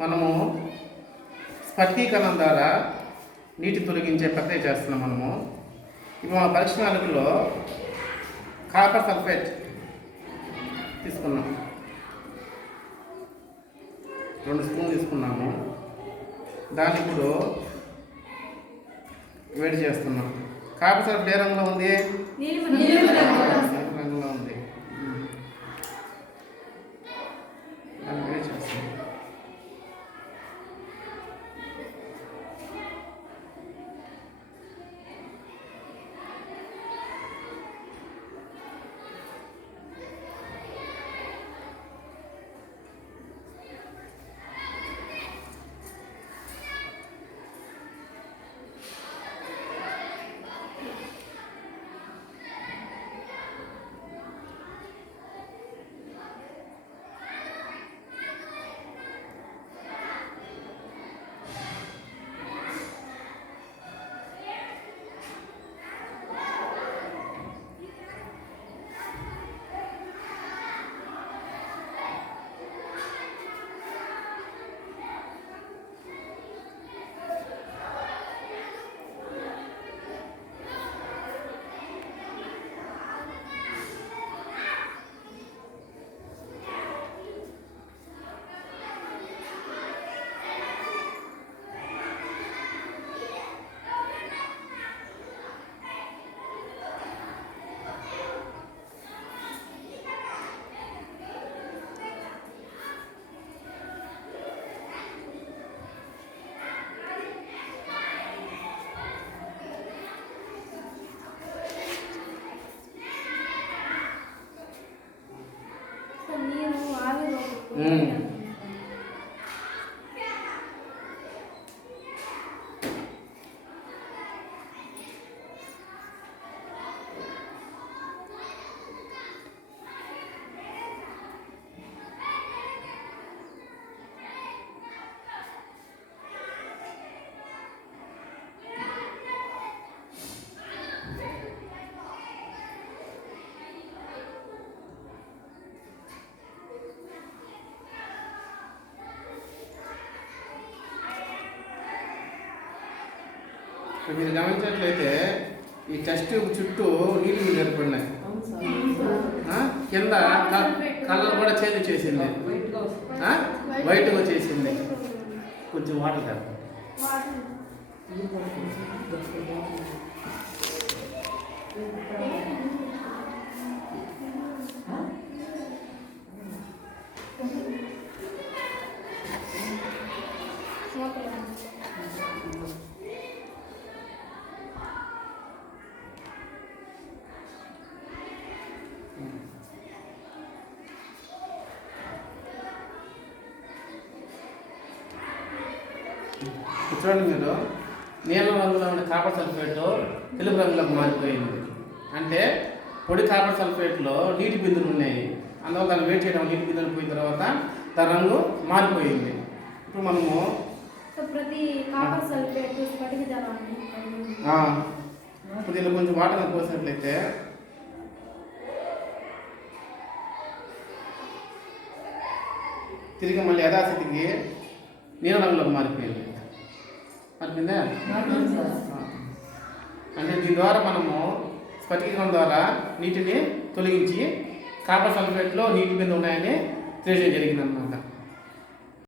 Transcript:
మనము స్ఫటికీకరణం ద్వారా నీటి తొలగించే ప్రక్రియ చేస్తున్నాం. మనము ఇప్పుడు మన పరీక్షణాలలో కాపర్ సల్ఫేట్ తీసుకున్నాం, 2 స్పూన్లు తీసుకున్నాము. దాన్ని ఇప్పుడు వేడి చేస్తున్నాం. కాపర్ సల్ఫేట్ ఏ రంగులో ఉంది? నీలం రంగులో ఉంది. దాన్ని వేడి చేస్తున్నాం. మీరు గమనించినట్లయితే ఈ టెస్ట్ ట్యూబ్ చుట్టూ నీళ్ళు మీద ఏర్పడినాయి. కింద కలర్ కూడా చేంజ్ చేసింది, వైట్గా వచ్చేసింది. కొంచెం వాటర్ కదా చూడండి, మీరు నీలం రంగులో ఉన్న కాపర్ సల్ఫేట్ తెలుపు రంగులోకి మారిపోయింది. అంటే పొడి కాపర్ సల్ఫేట్లో నీటి బిందులు ఉన్నాయి, అందువల్ల దాన్ని వేడి చేయడం నీటి బిందులు పోయిన తర్వాత దాని రంగు మారిపోయింది. ఇప్పుడు మనము ప్రతి కాపర్ సల్ఫేట్ దీనిలో కొంచెం వాటర్ పోసినట్లయితే తిరిగి మళ్ళీ యథాస్థితికి నీలం రంగులోకి మారిపోయింది. మారిపోయిందా? అంటే దీని ద్వారా మనము స్ఫటికీకరణ ద్వారా నీటిని తొలగించి కాపర్ సల్ఫేట్లో నీటి బిందువులు ఉన్నాయని తెలియజేయడం జరిగిందన్నమాట.